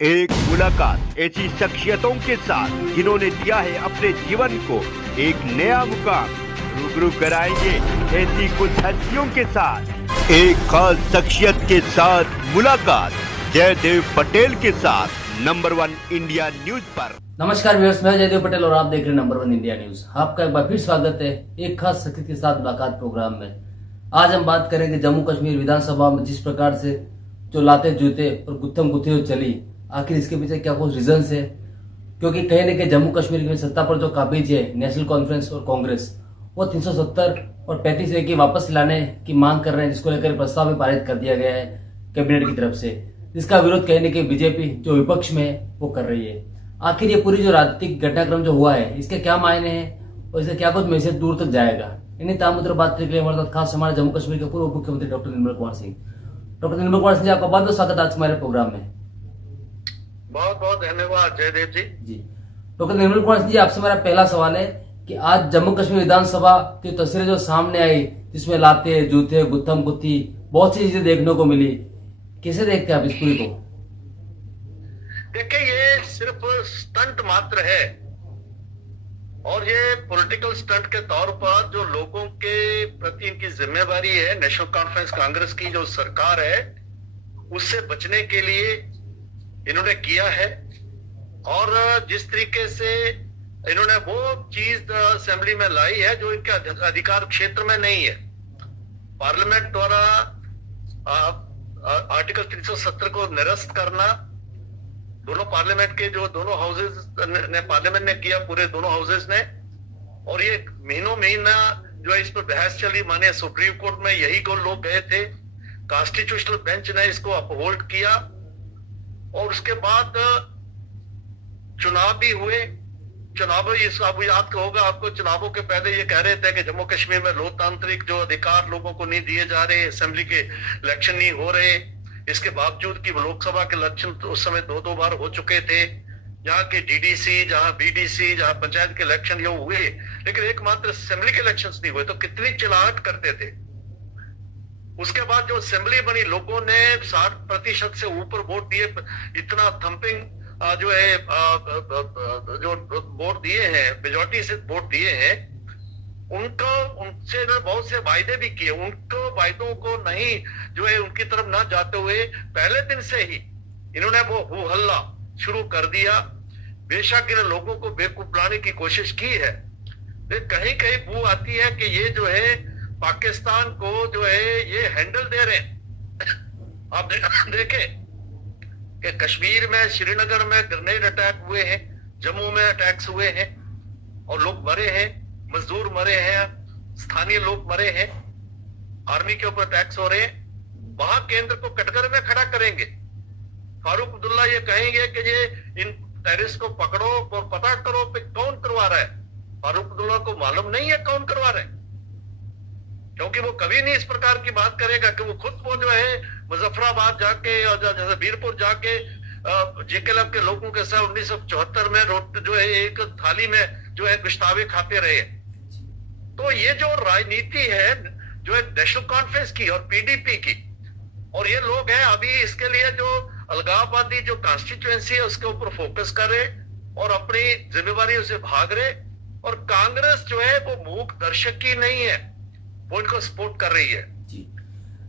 एक मुलाकात ऐसी शख्सियतों के साथ जिन्होंने दिया है अपने जीवन को एक नया मुकाम। रूबरू कराएंगे ऐसी कुछ हस्तियों के साथ एक खास शख्सियत के साथ मुलाकात जयदेव पटेल के साथ नंबर 1 इंडिया न्यूज पर। नमस्कार व्यूअर्स, मैं जयदेव पटेल और आप देख रहे हैं नंबर 1 इंडिया न्यूज। आपका एक बार फिर स्वागत है एक खास शख्सियत के साथ मुलाकात प्रोग्राम में। आज हम बात करेंगे जम्मू कश्मीर विधानसभा में जिस प्रकार से जो लाते जूते और गुत्थम गुत्थी जो चली, आखिर इसके पीछे क्या कुछ रीजंस है। क्योंकि कहीं न कहीं जम्मू कश्मीर की सत्ता पर जो काबिज है नेशनल कॉन्फ्रेंस और कांग्रेस, वो 370 और 35A की वापस लाने की मांग कर रहे हैं, जिसको लेकर प्रस्ताव भी पारित कर दिया गया है कैबिनेट की तरफ से, जिसका विरोध कहीं न कहीं बीजेपी जो विपक्ष में है वो कर रही है। आखिर ये पूरी जो राजनीतिक घटनाक्रम जो हुआ है इसके क्या मायने हैं और इससे क्या कुछ मैसेज दूर तक जाएगा, इन्हीं तामुद्र बात करने के लिए हमारे साथ खास हमारे जम्मू कश्मीर के पूर्व मुख्यमंत्री डॉक्टर निर्मल कुमार सिंह। डॉक्टर निर्मल कुमार सिंह जी, आपका बहुत बहुत स्वागत आज हमारे प्रोग्राम में। बहुत बहुत धन्यवाद जयदेव जी। डॉक्टर निर्मल कुमार सिंह जी, आपसे मेरा पहला सवाल है कि आज जम्मू कश्मीर विधानसभा की तस्वीरें जो सामने आई, जिसमें लाते जूते गुत्थम गुत्थी बहुत सी चीजें देखने को मिली, कैसे देखते हैं आप इस पूरी को? देखिए, ये सिर्फ स्टंट मात्र है और ये पॉलिटिकल स्टंट के तौर पर जो लोगों के प्रति इनकी जिम्मेवारी है, नेशनल कॉन्फ्रेंस कांग्रेस की जो सरकार है उससे बचने के लिए इन्होंने किया है। और जिस तरीके से इन्होंने वो चीज असेंबली में लाई है जो इनके अधिकार क्षेत्र में नहीं है। पार्लियामेंट द्वारा आर्टिकल 370 को निरस्त करना, दोनों पार्लियामेंट के जो दोनों हाउसेस ने पार्लियामेंट ने किया, पूरे दोनों हाउसेस ने, और ये महीना जो है इस पर बहस चली, माने सुप्रीम कोर्ट में यही को लोग गए थे, कॉन्स्टिट्यूशनल बेंच ने इसको अपहोल्ड किया और उसके बाद चुनाव भी हुए। चुनाव आपको याद होगा, आपको चुनावों के पहले ये कह रहे थे कि जम्मू कश्मीर में लोकतांत्रिक जो अधिकार लोगों को नहीं दिए जा रहे, असेंबली के इलेक्शन नहीं हो रहे। इसके बावजूद कि लोकसभा के इलेक्शन तो उस समय दो बार हो चुके थे, यहाँ के डीडीसी, जहां बीडीसी, जहां पंचायत के इलेक्शन ये हुए, लेकिन एकमात्र असेंबली के इलेक्शन नहीं हुए। तो कितनी चिल्लाहट करते थे। उसके बाद जो असेंबली बनी, लोगों ने 60% से ऊपर वोट दिए, इतना थंपिंग जो है जो वोट दिए हैं, मेजोरिटी से वोट दिए हैं, उनसे बहुत से वायदे भी किए। उनको वायदों को नहीं जो है उनकी तरफ ना जाते हुए पहले दिन से ही इन्होंने वो हो हल्ला शुरू कर दिया। बेशक इन लोगों को बेवकूफ बनाने की कोशिश की है, लेकिन कहीं कहीं बू आती है कि ये जो है पाकिस्तान को जो है ये हैंडल दे रहे हैं। आप देखें कि कश्मीर में, श्रीनगर में ग्रेनेड अटैक हुए हैं, जम्मू में अटैक्स हुए हैं और लोग मरे हैं, मजदूर मरे हैं, स्थानीय लोग मरे हैं, आर्मी के ऊपर अटैक्स हो रहे हैं। वहां केंद्र को कटघरे में खड़ा करेंगे। फारूक अब्दुल्ला ये कहेंगे कि ये इन टेररिस्ट को पकड़ो और पता करो कि कौन करवा रहा है। फारूक अब्दुल्ला को मालूम नहीं है कौन करवा रहा है, क्योंकि वो कभी नहीं इस प्रकार की बात करेगा कि वो खुद वो जो है मुजफ्फराबाद जाके और जैसे वीरपुर जाके जेकेएलएफ के लोगों के साथ 1974 में जो है एक थाली में जो है गुश्तावे खाते रहे। तो ये जो राजनीति है जो है नेशनल कॉन्फ्रेंस की और पीडीपी की, और ये लोग हैं अभी इसके लिए जो अलगाववादी जो कॉन्स्टिट्यूएंसी है उसके ऊपर फोकस कर रहे और अपनी जिम्मेवारियों से भाग रहे। और कांग्रेस जो है वो मूक दर्शक ही नहीं है, वो इनको सपोर्ट कर रही है।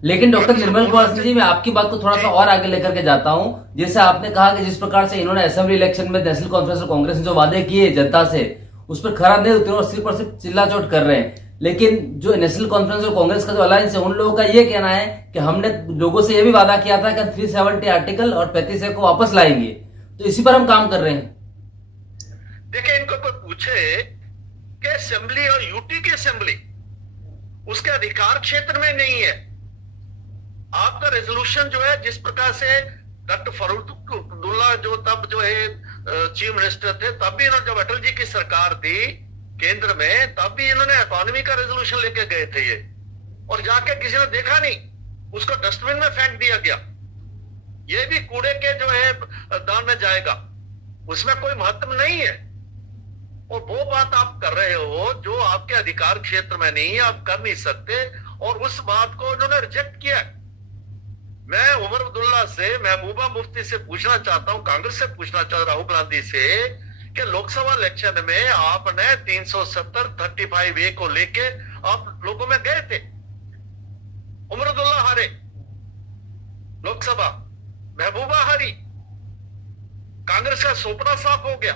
लेकिन डॉक्टर निर्मल कुमार सिंह जी, मैं आपकी बात को थोड़ा सा और आगे लेकर के जाता हूं। जैसे आपने कहा कि जिस प्रकार से इन्होंने असेंबली इलेक्शन में नेशनल कॉन्फ्रेंस और कांग्रेस ने जो वादे किए जनता से, उस पर खरा नहीं उतरे और सिर्फ और सिर्फ चिल्लाचोट कर रहे हैं। लेकिन जो नेशनल कॉन्फ्रेंस और कांग्रेस का जो अलायंस है, उन लोगों का ये कहना है कि हमने लोगों से यह भी वादा किया था कि 370 आर्टिकल और 35A को वापस लाएंगे, तो इसी पर हम काम कर रहे हैं। देखिए, इनको कोई पूछे कि असेंबली और यूटी की असेंबली उसके अधिकार क्षेत्र में नहीं है। आपका रेजोल्यूशन जो है, जिस प्रकार से डॉक्टर फारूक अब्दुल्ला जो तब जो है चीफ मिनिस्टर थे, तब भी इन्होंने, जब अटल जी की सरकार थी केंद्र में, तब भी इन्होंने इकोनॉमी का रेजोल्यूशन लेके गए थे ये, और जाके किसी ने देखा नहीं, उसको डस्टबिन में फेंक दिया गया। ये भी कूड़े के जो है दान में जाएगा, उसमें कोई महत्व नहीं है। और वो बात आप कर रहे हो जो आपके अधिकार क्षेत्र में नहीं है, आप कर नहीं सकते, और उस बात को उन्होंने रिजेक्ट किया। मैं उमर अब्दुल्ला से, महबूबा मुफ्ती से पूछना चाहता हूं, कांग्रेस से पूछना चाहता हूं, राहुल गांधी से, कि लोकसभा इलेक्शन में आपने 370 35A को लेके आप लोगों में गए थे। उमर अब्दुल्ला हारे लोकसभा, महबूबा हारी, कांग्रेस का सोपड़ा साफ हो गया।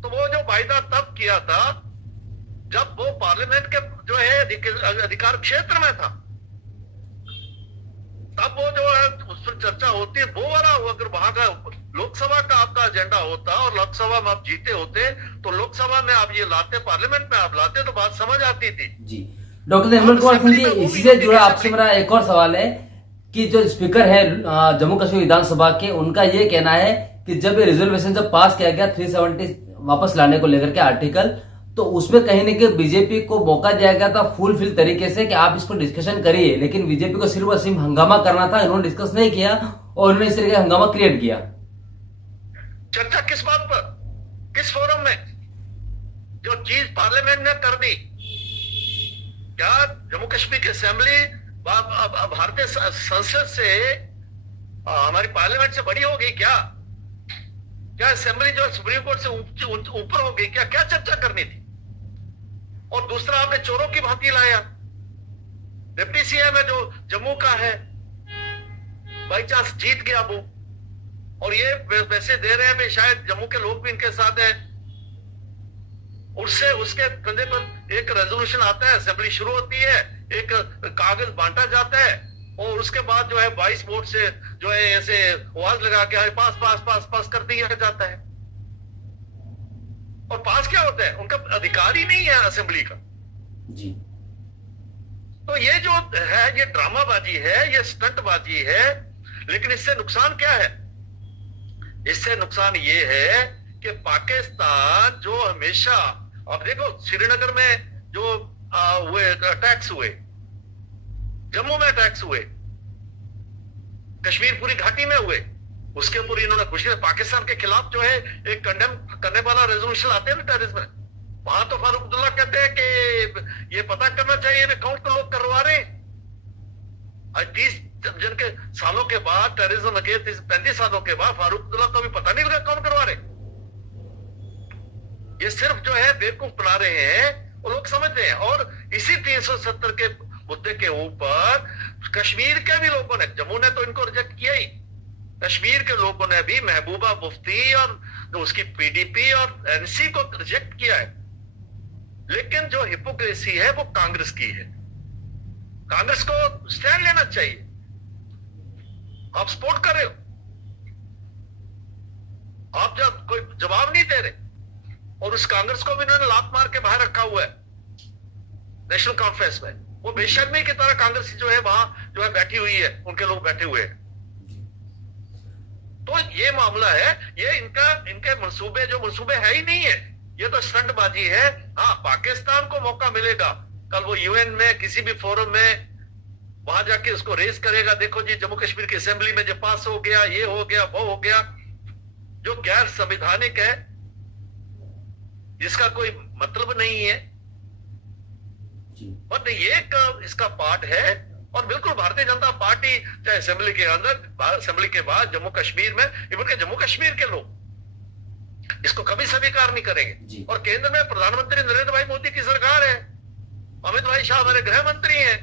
तो वो जो वायदा तब किया था जब वो पार्लियामेंट के जो है अधिकार क्षेत्र में था, तब वो जो है उस पर चर्चा होती है, वो वाला अगर वहां का लोकसभा का आपका एजेंडा होता और लोकसभा में आप जीते होते तो लोकसभा में आप ये लाते, पार्लियामेंट में आप लाते तो बात समझ आती थी। जी डॉक्टर निर्मल कुमार सिंह जी, इसी से जुड़ा आपसे मेरा एक और सवाल है कि जो स्पीकर है जम्मू कश्मीर विधानसभा के, उनका ये कहना है कि जब ये रिजर्वेशन जब पास किया गया 370 वापस लाने को लेकर के आर्टिकल, तो उसमें कहीं न कहीं बीजेपी को मौका दिया गया था फुल तरीके से कि आप इस पर डिस्कशन करिए, लेकिन बीजेपी को सिर्फ और सिर्फ हंगामा करना था, इन्होंने डिस्कस नहीं किया और उन्होंने इस तरह का हंगामा क्रिएट किया। चर्चा किस बात पर, किस फोरम में? जो चीज पार्लियामेंट ने कर दी, क्या जम्मू कश्मीर की असेंबली भारतीय संसद से, हमारी पार्लियामेंट से बड़ी हो गई क्या? क्या असेंबली जो सुप्रीम कोर्ट से ऊपर हो गई क्या? क्या चर्चा करनी थी? और दूसरा, आपने चोरों की भांति लाया। डिप्टी सीएम है जो जम्मू का है, बाई चांस जीत गया वो, और ये पैसे दे रहे हैं भी, शायद जम्मू के लोग भी इनके साथ हैं। उससे उसके कंधे पर एक रेजोल्यूशन आता है, असेंबली शुरू होती है, एक कागज बांटा जाता है और उसके बाद जो है 22 वोट से जो है ऐसे आवाज लगा के पास पास पास पास कर दिया जाता है। और पास क्या होता है? उनका अधिकार ही नहीं है असेंबली का जी। तो ये जो है ये ड्रामाबाजी है, ये स्टंटबाजी है। लेकिन इससे नुकसान क्या है? इससे नुकसान ये है कि पाकिस्तान जो हमेशा, अब देखो श्रीनगर में जो हुए अटैक्स हुए, जम्मू में अटैक्स हुए, कश्मीर पूरी घाटी में हुए, उसके ऊपर इन्होंने कुछ पाकिस्तान के खिलाफ जो है एक कंडेम करने वाला रेजोल्यूशन आते हैं ना टेररिज्म में, वहां तो फारूक अब्दुल्ला कहते हैं कि ये पता करना चाहिए कौन तो लोग करवा रहे हैं। आज 30 जन के सालों के बाद, टेररिज्म के 35 सालों के बाद फारूक अब्दुल्ला को भी पता नहीं लगा कौन करवा रहे। ये सिर्फ जो है बेवकूफ बना रहे हैं, वो लोग समझते हैं। और इसी 370 के मुद्दे के ऊपर कश्मीर के भी लोगों ने, जम्मू ने तो इनको रिजेक्ट किया ही, कश्मीर के लोगों ने भी महबूबा मुफ्ती और जो उसकी पीडीपी और एनसी को रिजेक्ट किया है। लेकिन जो हिपोक्रेसी है वो कांग्रेस की है। कांग्रेस को स्टैंड लेना चाहिए। आप सपोर्ट कर रहे हो, आप जब कोई जवाब नहीं दे रहे, और उस कांग्रेस को भी इन्होंने लात मार के बाहर रखा हुआ है नेशनल कॉन्फ्रेंस में। वो बेशर्मी की तरह कांग्रेस जो है वहां जो है बैठी हुई है, उनके लोग बैठे हुए हैं। तो ये मामला है, ये इनके मंसूबे जो मंसूबे है ही नहीं है, ये तो स्टंटबाजी है। हाँ, पाकिस्तान को मौका मिलेगा कल, वो यूएन में किसी भी फोरम में वहां जाके उसको रेस करेगा, देखो जी जम्मू कश्मीर की असेंबली में जो पास हो गया, ये हो गया, वो हो गया, जो गैर संवैधानिक है, जिसका कोई मतलब नहीं है। बट ये इसका पार्ट है। और बिल्कुल भारतीय जनता पार्टी चाहे असेंबली के अंदर, असेंबली के बाद जम्मू कश्मीर में, इवन के जम्मू कश्मीर के लोग इसको कभी स्वीकार नहीं करेंगे। और केंद्र में प्रधानमंत्री नरेंद्र भाई मोदी की सरकार है, अमित भाई शाह हमारे गृह मंत्री हैं,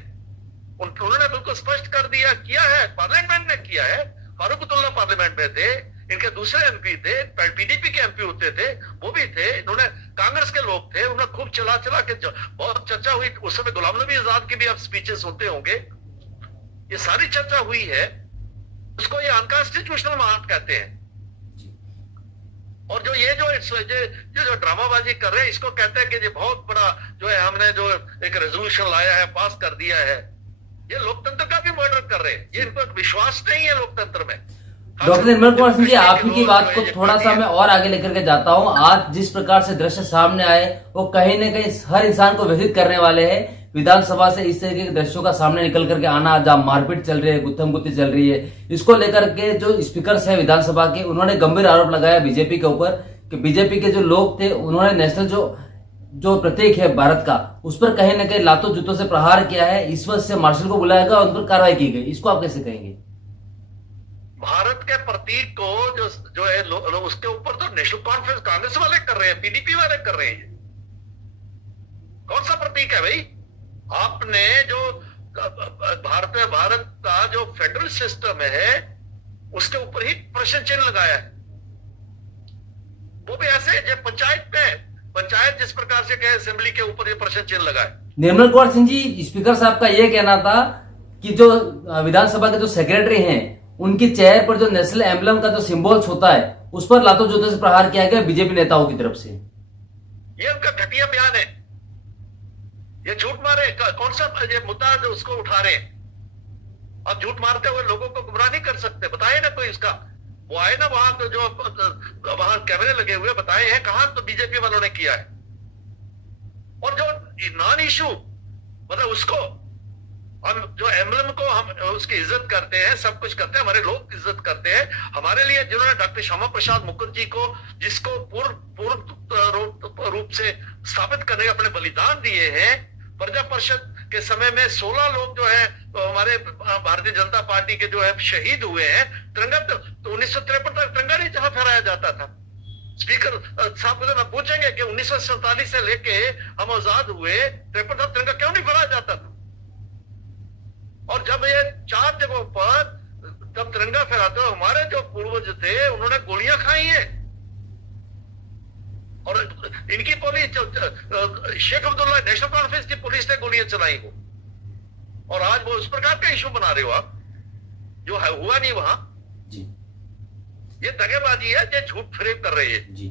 उन्होंने बिल्कुल स्पष्ट कर दिया, किया है, पार्लियामेंट ने किया है। फारूक अब्दुल्ला पार्लियामेंट में थे, इनके दूसरे एमपी थे, पीडीपी के एमपी होते थे, वो भी थे, इन्होंने कांग्रेस के लोग थे, उन्होंने खूब चला के बहुत चर्चा हुई। उस समय गुलाम नबी आजाद की भी आप स्पीचेस सुनते होंगे, ये सारी चर्चा हुई है। उसको ये अनकॉन्स्टिट्यूशनल मार्ट कहते हैं। और जो ये जो ड्रामाबाजी कर रहे हैं, इसको कहते हैं कि ये बहुत बड़ा जो है हमने जो एक रेजोल्यूशन लाया है, पास कर दिया है। ये लोकतंत्र का भी मर्डर कर रहे हैं। ये इनको विश्वास नहीं है लोकतंत्र में। डॉक्टर निर्मल कुमार सिंह जी, आप ही की बात को थोड़ा सा मैं और आगे लेकर के जाता हूं। आज जिस प्रकार से दृश्य सामने आए, वो कहीं न कहीं हर इंसान को व्यथित करने वाले हैं। विधानसभा से इस तरीके के दृश्यों का सामने निकल करके आना, जहां मारपीट चल रही है, गुत्थम गुत्ती चल रही है, इसको लेकर के जो स्पीकर है विधानसभा के, उन्होंने गंभीर आरोप लगाया बीजेपी के ऊपर कि बीजेपी के जो लोग थे, उन्होंने नेशनल जो प्रतीक है भारत का, उस पर कहीं न कहीं लातों जूतों से प्रहार किया है। इस वजह से मार्शल को बुलाया गया और उन पर कार्रवाई की गई। इसको आप कैसे कहेंगे? भारत के प्रतीक को जो है उसके ऊपर तो नेशनल कॉन्फ्रेंस कांग्रेस वाले कर रहे हैं, पीडीपी वाले कर रहे हैं। कौन सा प्रतीक है भाई? आपने जो भारत का जो फेडरल सिस्टम है उसके ऊपर ही प्रश्न चिन्ह लगाया है, वो भी ऐसे जो पंचायत जिस प्रकार से कहे असेंबली के ऊपर ये प्रश्न चिन्ह लगाए। निर्मल कुमार सिंह जी, स्पीकर साहब का यह कहना था कि जो विधानसभा के जो सेक्रेटरी हैं उनके चेहरे पर जो नेशनल एम्बलम का जो सिंबल्स होता है उस पर लातों जूतों से प्रहार किया गया बीजेपी नेताओं की तरफ से। ये उनका घटिया बयान है, ये झूठ मारे। कौन सा ये मुद्दा जो उसको उठा रहे हैं? आप झूठ मारते हुए लोगों को गुमराह नहीं कर सकते। बताए ना कोई इसका, वो आए ना वहां तो जो वहां कैमरे लगे हुए, बताए हैं कहां तो बीजेपी वालों ने किया है। और जो नॉन इशू मतलब उसको हम जो एम्बलम को हम उसकी इज्जत करते हैं, सब कुछ करते हैं, हमारे लोग इज्जत करते हैं। हमारे लिए जिन्होंने डॉक्टर श्यामा प्रसाद मुखर्जी को, जिसको पूर्ण रूप से स्थापित करने के अपने बलिदान दिए हैं, प्रजा परिषद के समय में 16 लोग जो है हमारे भारतीय जनता पार्टी के जो है शहीद हुए हैं। तिरंगा तो 1953 तक तिरंगा नहीं जहां फहराया जाता था। स्पीकर साहब मुझे पूछेंगे कि 1947 से लेके हम आजाद हुए 53 तक तिरंगा क्यों नहीं फहराया जाता था? और जब ये 4 जगहों पर जब तिरंगा फहराते हो, हमारे जो पूर्वज थे उन्होंने गोलियां खाई हैं। और इनकी पुलिस शेख अब्दुल्ला नेशनल कॉन्फ्रेंस की पुलिस ने गोलियां चलाई हो, और आज वो उस प्रकार का इशू बना रहे हो आप जो है हुआ नहीं वहां जी। ये दगेबाजी है, ये झूठ फरेब कर रहे हैं जी।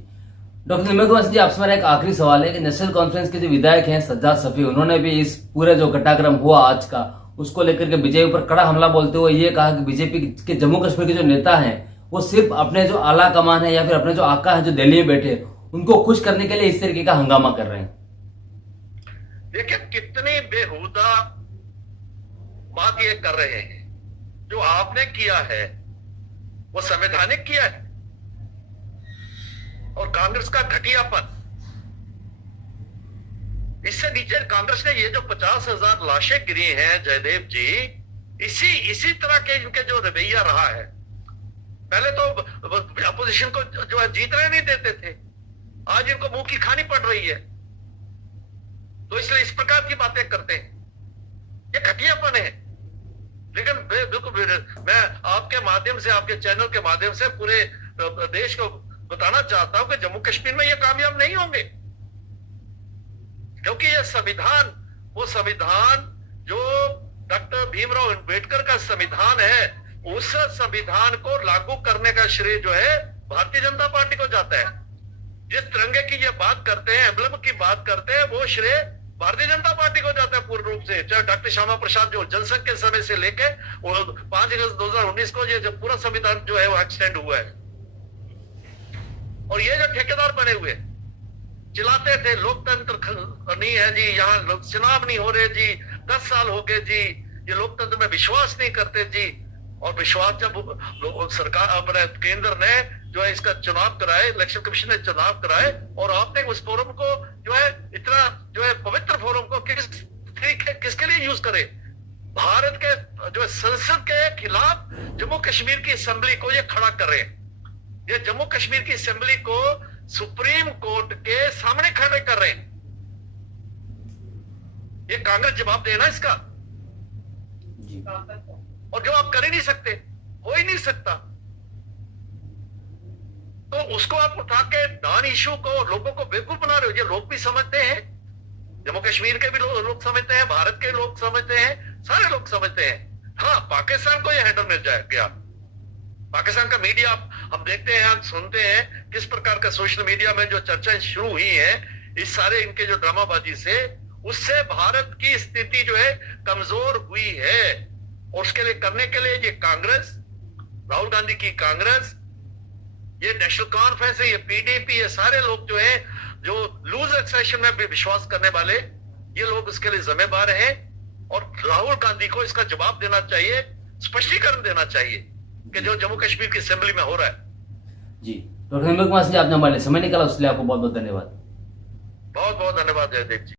डॉक्टर निर्मल कुमार जी, आपसे मेरा एक आखिरी सवाल है कि नेशनल कॉन्फ्रेंस के जो विधायक हैं सज्जाद शफी, उन्होंने भी इस पूरे जो घटनाक्रम हुआ आज का उसको लेकर के बीजेपी पर कड़ा हमला बोलते हुए ये कहा कि बीजेपी के जम्मू कश्मीर के जो नेता हैं वो सिर्फ अपने जो आला कमान है या फिर अपने जो आका है जो दिल्ली में बैठे उनको खुश करने के लिए इस तरीके का हंगामा कर रहे हैं। देखिए कितनी बेहुदा बात ये कर रहे हैं। जो आपने किया है वो संवैधानिक किया है, और कांग्रेस का घटियापन, इससे नीचे कांग्रेस ने ये जो 50,000 लाशें गिरी हैं जयदेव जी, इसी तरह के इनके जो रवैया रहा है। पहले तो अपोजिशन को जो है जीतने नहीं देते थे, आज इनको मुंह की खानी पड़ रही है, तो इसलिए इस प्रकार की बातें करते हैं। ये घटियापन है। लेकिन बिल्कुल मैं आपके माध्यम से, आपके चैनल के माध्यम से पूरे देश को बताना चाहता हूं कि जम्मू कश्मीर में ये कामयाब नहीं होंगे, क्योंकि ये संविधान, वो संविधान जो डॉक्टर भीमराव अंबेडकर का संविधान है, उस संविधान को लागू करने का श्रेय जो है भारतीय जनता पार्टी को जाता है। जिस तिरंगे की ये बात करते हैं, एम्बलम की बात करते हैं, वो श्रेय भारतीय जनता पार्टी को जाता है पूर्ण रूप से। चाहे डॉक्टर श्यामा प्रसाद जो जनसंघ के समय से लेके 5 अगस्त 2019 को ये जो पूरा संविधान जो है वो एक्सटेंड हुआ है। और ये जो ठेकेदार बने हुए चिल्लाते थे लोकतंत्र नहीं है जी, यहाँ चुनाव नहीं हो रहे जी, 10 साल हो गए जी, ये लोकतंत्र में विश्वास नहीं करते जी। और विश्वास जब सरकार अपने केंद्र ने जो है इसका चुनाव कराए, इलेक्शन कमीशन ने चुनाव कराए, और आपने उस फोरम को जो है इतना जो है पवित्र फोरम को किसके लिए यूज करे? भारत के जो है संसद के खिलाफ जम्मू कश्मीर की असेंबली को ये खड़ा कर रहे हैं। ये जम्मू कश्मीर की असेंबली को सुप्रीम कोर्ट के सामने खड़े कर रहे हैं। ये कांग्रेस जवाब देना इसका, और जो आप कर ही नहीं सकते, हो ही नहीं सकता, तो उसको आप उठा के नॉन इशू को लोगों को बेवकूफ बना रहे हो। ये लोग भी समझते हैं, जम्मू कश्मीर के भी लोग समझते हैं, भारत के लोग समझते हैं, सारे लोग समझते हैं। हाँ, पाकिस्तान को ये हैंडल मिल जाएगा। पाकिस्तान का मीडिया हम देखते हैं, हम सुनते हैं किस प्रकार का सोशल मीडिया में जो चर्चाएं शुरू हुई हैं इस सारे इनके जो ड्रामाबाजी से, उससे भारत की स्थिति जो है कमजोर हुई है। और उसके लिए करने के लिए ये कांग्रेस, राहुल गांधी की कांग्रेस, ये नेशनल कॉन्फ्रेंस है, ये पीडीपी, ये सारे लोग जो है जो लूज एक्सेशन में भी विश्वास करने वाले, ये लोग उसके लिए जिम्मेदार हैं। और राहुल गांधी को इसका जवाब देना चाहिए, स्पष्टीकरण देना चाहिए कि जो जम्मू कश्मीर की असेंबली में हो रहा है। जी डॉक्टर निर्मल कुमार जी, आपने हमारे लिए समय निकाला, उसके लिए आपको बहुत बहुत धन्यवाद। बहुत बहुत धन्यवाद जयदेव जी।